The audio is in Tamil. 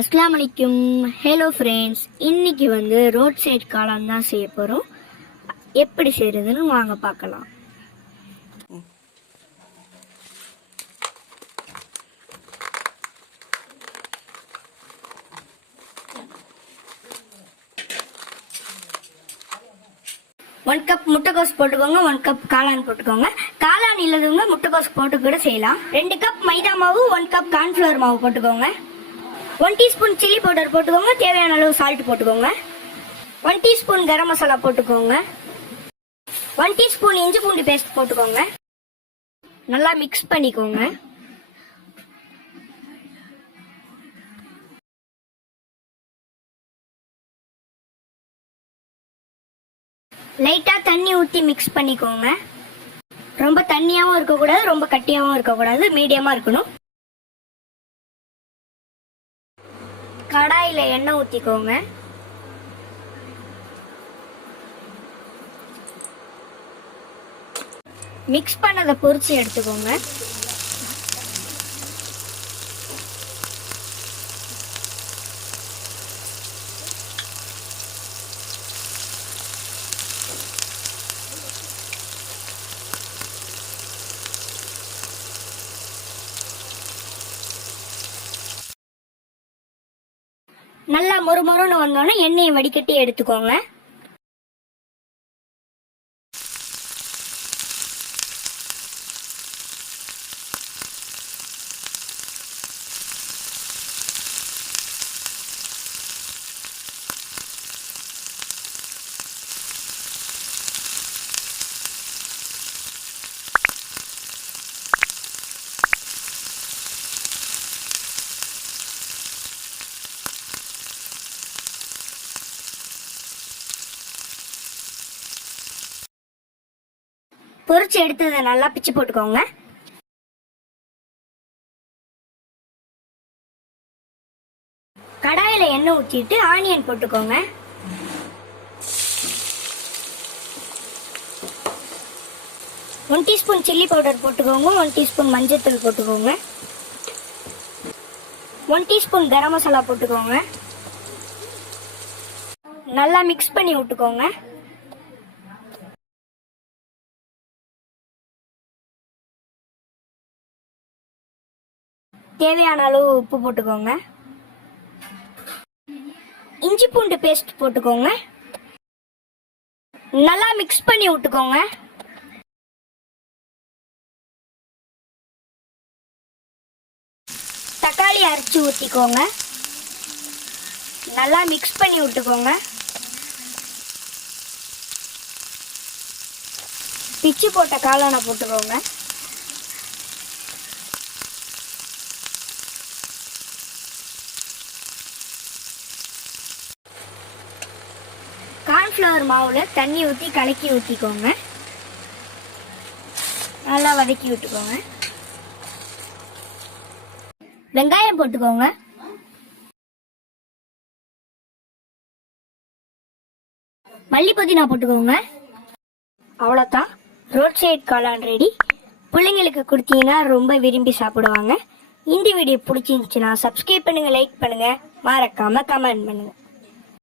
அஸ்ஸலாமு அலைக்கும். ஹலோ ஃப்ரெண்ட்ஸ், இன்னைக்கு ரோட் சைட் காளான் தான் செய்ய போகிறோம். எப்படி செய்கிறதுன்னு வாங்க பார்க்கலாம். ஒன் கப் முட்டைக்கோஸ் போட்டுக்கோங்க, 1 கப் காளான் போட்டுக்கோங்க. காளான் இல்லாதவங்க முட்டைக்கோஸ் போட்டு கூட செய்யலாம். 2 கப் மைதா மாவு, 1 கப் கார்ன்ஃப்ளவர் மாவு போட்டுக்கோங்க. 1 டீஸ்பூன் சில்லி பவுடர் போட்டுக்கோங்க. தேவையான அளவு சால்ட் போட்டுக்கோங்க. 1 டீஸ்பூன் கரம் மசாலா போட்டுக்கோங்க. 1 டீஸ்பூன் இஞ்சி பூண்டு பேஸ்ட் போட்டுக்கோங்க. நல்லா மிக்ஸ் பண்ணிக்கோங்க. லைட்டா தண்ணி ஊற்றி மிக்ஸ் பண்ணிக்கோங்க. ரொம்ப தண்ணியாகவும் இருக்கக்கூடாது, ரொம்ப கட்டியாகவும் இருக்கக்கூடாது, மீடியமா இருக்கணும். கடாயில எண்ணெய் ஊத்திக்கோங்க. மிக்ஸ் பண்ணதை பொரிச்சு எடுத்துக்கோங்க. நல்லா மொறுமொறுன்னு வந்தோடனே எண்ணெயை வடிகட்டி எடுத்துக்கோங்க. பொரிச்சு எடுத்ததை நல்லா பிச்சு போட்டுக்கோங்க. கடாயில எண்ணெய் ஊற்றிட்டு ஆனியன் போட்டுக்கோங்க. ஒன் டீஸ்பூன் சில்லி பவுடர் போட்டுக்கோங்க. 1 டீஸ்பூன் மஞ்சள்தூள் போட்டுக்கோங்க. 1 டீஸ்பூன் கரம் மசாலா போட்டுக்கோங்க. நல்லா மிக்ஸ் பண்ணி விட்டுக்கோங்க. தேவையான அளவு உப்பு போட்டுக்கோங்க. இஞ்சி பூண்டு பேஸ்ட் போட்டுக்கோங்க. நல்லா மிக்ஸ் பண்ணி விட்டுக்கோங்க. தக்காளி அரைச்சி ஊற்றிக்கோங்க. நல்லா மிக்ஸ் பண்ணி விட்டுக்கோங்க. பிச்சு போட்ட காளானை போட்டுக்கோங்க. கார்ன்ஃப்ளவர் மாவுல தண்ணி ஊற்றி கலக்கி ஊற்றிக்கோங்க. நல்லா வதக்கி விட்டுக்கோங்க. வெங்காயம் போட்டுக்கோங்க. மல்லி புதினா போட்டுக்கோங்க. அவ்வளோதான், ரோட் சைட் காளான் ரெடி. பிள்ளைங்களுக்கு கொடுத்தீங்கன்னா ரொம்ப விரும்பி சாப்பிடுவாங்க. இந்த வீடியோ பிடிச்சிருந்துச்சுன்னா சப்ஸ்கிரைப் பண்ணுங்க, லைக் பண்ணுங்க, மறக்காம கமெண்ட் பண்ணுங்க.